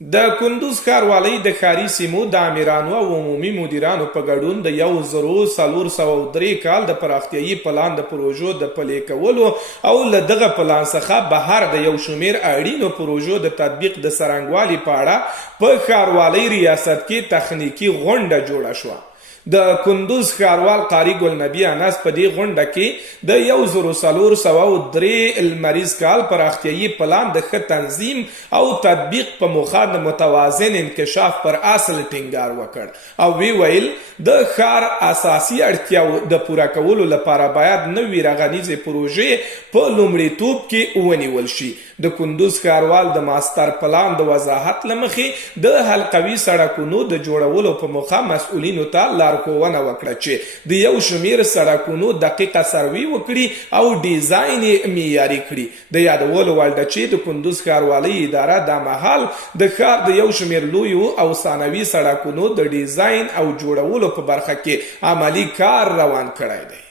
د کندوز ښاروالۍ د ښاري سیمو د امیرانو او عمومي مدیرانو په ګډون د 1403 کال د پراختیايي پلان د پروژو د پلي کولو او له دغه پلان څخه بهر د یو شمېر اړینو پروژو د تطبیق د څرنګوالي په اړه په ښاروالۍ ریاست کې تخنیکي غونډه جوړه شوه. د کندوز ښاروال قاري ګلنبي انس په دې غونډه کې د 1403 لمریز کال پراختیايي پلان د ښه تنظیم او تطبیق په موخه د متوازن انکشاف پر اصل ټینګار وکړ او وی ویل د ښار اساسي اړتیاو د پوره کولو لپاره باید نوې رغنیزې پروژې په لومړیتوب کې ونیول شي. د کندوز ښاروال د ماستر پلان د وضاحت له مخې د حلقوي سړکونو د جوړولو په موخه مسؤلینو ته لارښوونه وکړه چې د یو شمېر سړکونو دقیقه سروي وکړي او ډیزاین یې معیاري کړي. د یادولو وړ ده چې د کندوز ښاروالۍ اداره دا مهال د ښار د یو شمېر لویو او ثانوي سړکونو د ډیزاین او جوړولو په برخه کې عملي کار روان کړی دی.